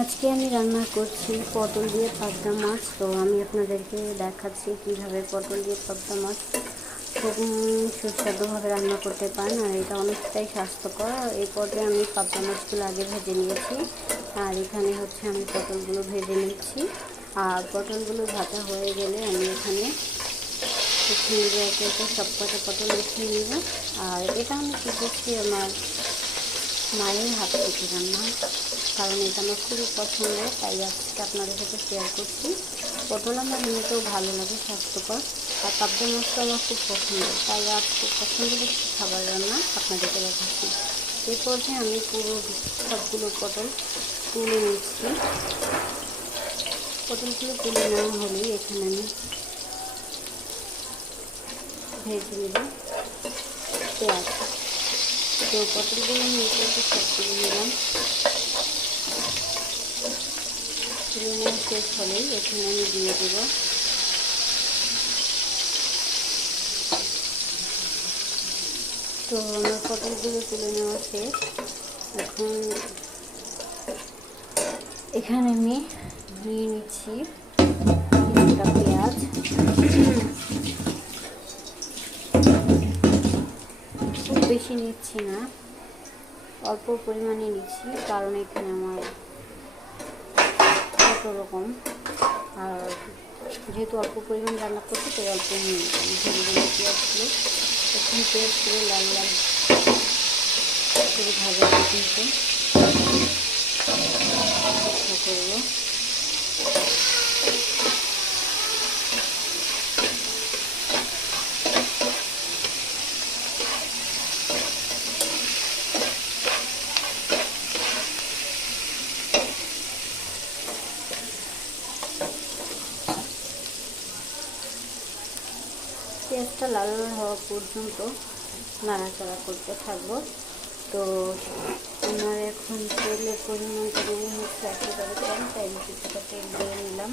আজকে আমি রান্না করছি পটল দিয়ে পাবদা মাছ। তো আমি আপনাদেরকে দেখাচ্ছি কিভাবে পটল দিয়ে পাবদা মাছ খুব সুস্বাদুভাবে রান্না করতে পারেন, আর এটা অনেকটাই স্বাস্থ্যকর। এই পর্যায়ে আমি পাবদা মাছগুলো আগে ভেজে নিয়েছি, আর এখানে হচ্ছে আমি পটলগুলো ভেজে নিচ্ছি। আর পটলগুলো ভাজা হয়ে গেলে আমি এখানে উঠিয়ে নেবো, একে একে সব কটা পটল উঠিয়ে নেব। আর এটা আমি শিখেছি আমার মায়ের হাত থেকে রান্না, কারণ এটা আমার খুবই পছন্দের, তাই আজকে আপনাদের সাথে শেয়ার করছি। পটল আমার এমনিতেও ভালো লাগে, স্বাস্থ্যকর, আর পাবদা মাছটা আমার খুব পছন্দের, তাই আজকে পছন্দের একটি খাবার রান্না আপনাদেরকে দেখাচ্ছি। এই পর্যায়ে আমি পুরো সবগুলো পটল তুলে নিচ্ছি। পটলগুলো তুলে নেওয়া হলেই এখানে আমি ভেজে নেব পেঁয়াজ। তো পটলগুলো আমি একটু সব তুলে নিলাম। তুলে নেওয়া শেষ হলেই এখানে আমি দিয়ে দেব তো আমার পটলগুলো তুলে নেওয়া শেষ। এখন এখানে আমি নিয়ে নিচ্ছি কিছুটা পেঁয়াজ। খুব বেশি নিচ্ছি না, অল্প পরিমাণে নিচ্ছি, কারণ এখানে আমার ছোটো রকম, আর যেহেতু অল্প পরিমাণ রান্না করছি তাই অল্প নিয়ে নিলাম। ধীরে ধীরে পেঁয়াজগুলো এখন পেঁয়াজগুলো লাল লাল করে ভাজা কিন্তু চেষ্টা করবো। পেঁয়াজটা লাল লাল হওয়া পর্যন্ত নাড়াচাড়া করতে থাকবো। তো আমার এখন তেলের পরিমাণটা মনে হচ্ছে একেবারে কম, তাই আমি কিছুটা তেল দিয়ে নিলাম।